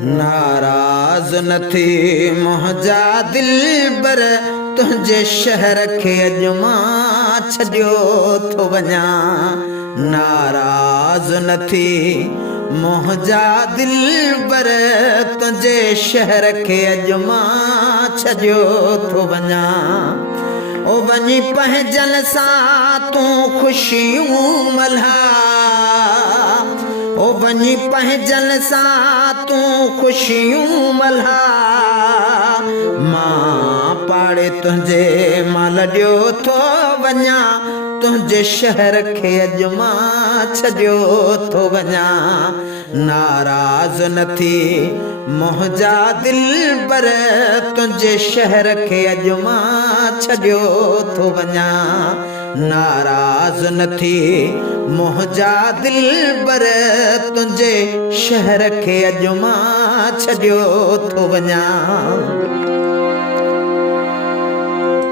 नाराज न थी मुंहिंजा दिलबर तुंहिंजे शहर खे अॼु मां छॾियो थो वञा। नाराज न थी मुंहिंजा दिलबर तुंहिंजे शहर खे अॼु मां छॾियो थो वञा। ओ वञी पंहिंजनि सां तूं ख़ुशियूं मल्हा, ओ वञी पंहिंजनि सां तूं ख़ुशियूं मल्हा। मां पाड़े तुंहिंजे माल ॾियो थो वञा, तुंहिंजे शहर खे अॼु मां छॾियो थो वञा। नाराज़ न थी मुंहिंजा दिलबर तुंहिंजे शहर खे अॼु मां छॾियो थो वञा। नाराज़ न थी मुंहिंजा दिलबर तुंहिंजे शहर खे अॼु मां छॾियो थो वञा।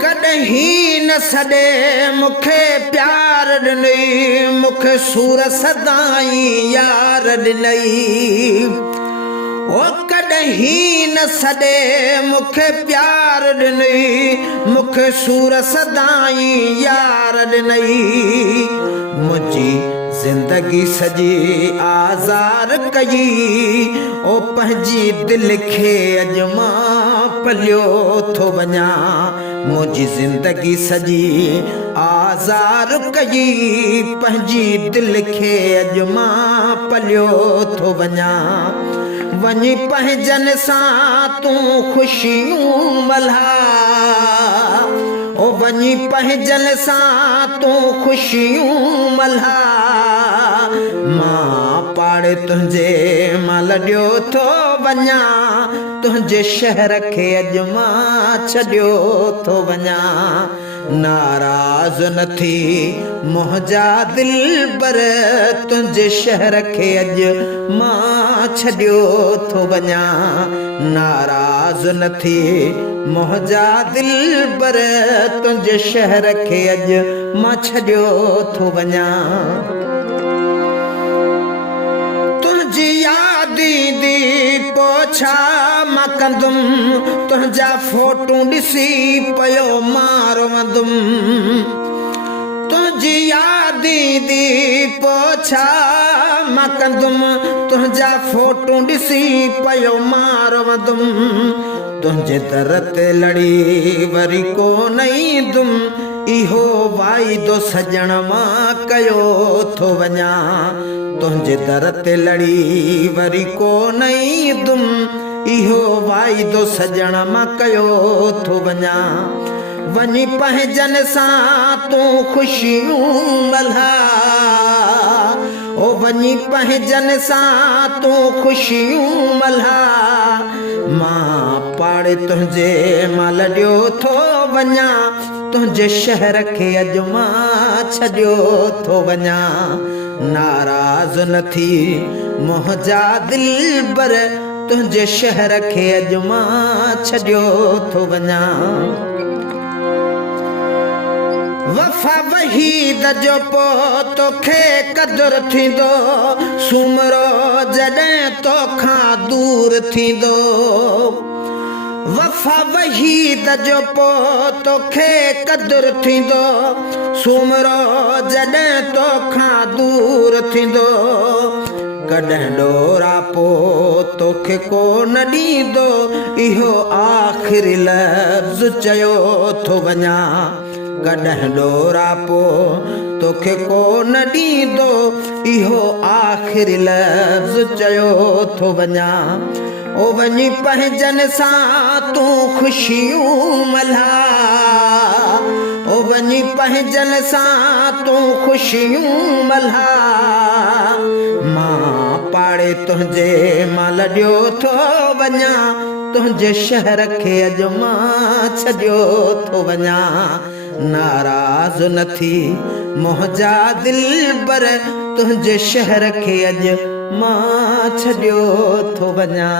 कॾहिं न सॾे मूंखे प्यार ॾिनई, मूंखे सूर सदाई यार ॾिनई। ओ कॾहिं न सॾे मूंखे प्यार ॾिनई, मूंखे सूर सदाई यार ॾिनई। मुंहिंजी ज़िंदगी सॼी आज़ार कई, ओ पंहिंजी दिलि खे अॼु मां पलियो थो वञा। मुंहिंजी ज़िंदगी सॼी आज़ार कई, पंहिंजी दिलि खे अॼु मां पलियो थो वञा। वञी पंहिंजनि सां तूं ख़ुशियूं मल्हा, ओ वञी पंहिंजनि सां तूं ख़ुशियूं मल्हा। मां पाड़े तुंहिंजे माल ॾियो थो वञा, तुंहिंजे शहर खे अॼु मां छॾियो थो वञा। नाराज़ न थी मुंहिंजा दिलबर तुंहिंजे शहर खे अॼु मां छॾियो थो वञा। नाराज़ न थी मुंहिंजा दिलबर तुंहिंजे शहर खे अॼु मां छॾियो थो वञा। तुंहिंजी याद ईंदी पोइ छा मां कंदुमि, तुंहिंजा फोटूं ॾिसी पियो मां रोवंदुमि। तुंहिंजी याद ईंदी पोइ छा मां कंदुमि, तुंहिंजा फोटूं ॾिसी पियो मां रोवंदुमि। तुंहिंजे दर ते लड़ी वरी कोन ईंदुमि, इहो वाइदो सजण मां कयो थो वञा। तुंहिंजे दर ते लड़ी वरी कोन ईंदुमि, इहो वाइदो सजण मां कयो थो वञा। वञी पंहिंजनि सां तूं ख़ुशियूं मल्हा, ओ वञी पंहिंजनि सां तूं ख़ुशियूं मल्हा। मां पाड़े तुंहिंजे माल ॾियो थो वञा, तुंहिंजे शहर खे अॼु मां छॾियो थो वञा। नाराज़ न थी मुंहिंजा दिलबर तुंहिंजे शहर खे अॼु मां छॾियो थो वञा। वफ़ा वहीद जो पोइ तोखे क़दुरु थींदो, सुमरो जॾहिं तोखां दूर थींदो। वफ़ा वहीद जो पोइ तोखे क़दुरु थींदो, सुमरो जॾहिं तोखां दूर थींदो। कॾहिं ॾोरापो तोखे कोन ॾींदो, इहो आख़िरी लफ़्ज़ चयो थो वञा। कॾहिं ॾोरापो तोखे कोन ॾींदो, इहो आख़िरी लफ़्ज़ चयो थो वञा। ओ वञी पंहिंजनि सां तूं ख़ुशियूं मल्हा, ओ वञी पंहिंजनि सां तूं ख़ुशियूं मल्हा। मां पाड़े तुंहिंजे माल ॾियो थो वञा, तुंहिंजे शहर खे अॼु मां छॾियो थो वञा। नाराज़ न थी मुंहिंजा दिलबर तुंहिंजे शहर खे अॼु मां छॾियो थो वञा।